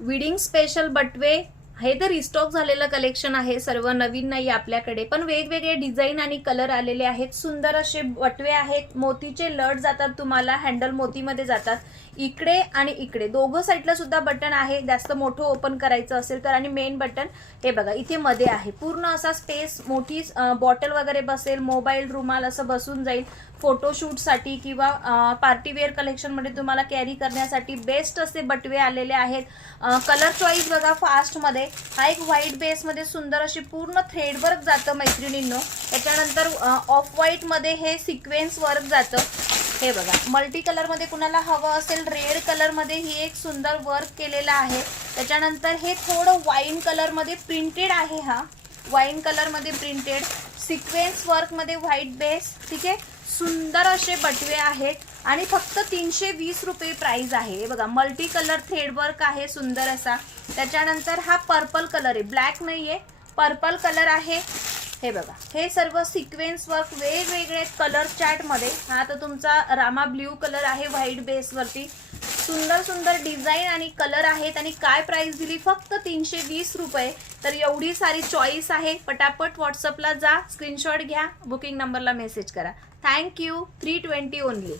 Weeding special बटवे हे तर restock झालेलं कलेक्शन आहे, सर्व नवीन नाही आपल्याकडे, पण वेगवेगळे डिझाईन आणि कलर आलेले आहेत. सुंदर असे बटवे आहेत. मोतीचे लट जातात, तुम्हाला हँडल मोतीमध्ये जातात. इकडे आणि इकडे दोघं साईडला सुद्धा बटन आहे, जास्त मोठं ओपन करायचं असेल तर. आणि मेन बटन हे बघा इथे मध्ये आहे. पूर्ण असा स्पेस, मोठी बॉटल वगैरे बसेल, मोबाईल, रुमाल असं बसून जाईल. फोटोशूटसाठी किंवा पार्टीवेअर कलेक्शनमध्ये तुम्हाला कॅरी करण्यासाठी बेस्ट असे बटवे आलेले आहेत. कलर चॉईस बघा फास्टमध्ये. हा एक व्हाईट बेसमध्ये सुंदर अशी पूर्ण थ्रेड वर्क जातं मैत्रिणींनो. त्याच्यानंतर ऑफ व्हाईट मध्ये हे सिक्वेन्स वर्क जातं. हे बघा मल्टी कलर मध्ये कुणाला हवं असेल, रेड कलर मध्ये ही एक सुंदर वर्क केलेला आहे. त्याच्यानंतर हे थोडं वाईन कलर मध्ये प्रिंटेड आहे. हा वाईन कलर मध्ये प्रिंटेड सिक्वेन्स वर्क मध्ये व्हाईट बेस. ठीक आहे, सुंदर असे बटवे आहेत आणि फक्त 320 रुपये प्राइस आहे. हे बघा मल्टी कलर थ्रेड वर्क आहे सुंदर असा. त्याच्यानंतर हा पर्पल कलर आहे, ब्लॅक नाहीये, पर्पल कलर आहे. हे बघा हे सर्व सिक्वेन्स वर्क वेगवेगळे कलर चार्ट मध्ये. हा तर तुमचा रामा ब्ल्यू कलर आहे व्हाईट बेस वरती. सुंदर सुंदर डिझाईन आणि कलर आहेत. आणि काय प्राइस दिली, फक्त 320 रुपये. तर एवढी सारी चॉईस आहे. पटापट व्हॉट्सअपला जा, स्क्रीनशॉट घ्या, बुकिंग नंबरला मेसेज करा. थँक्यू. 320 ओनली.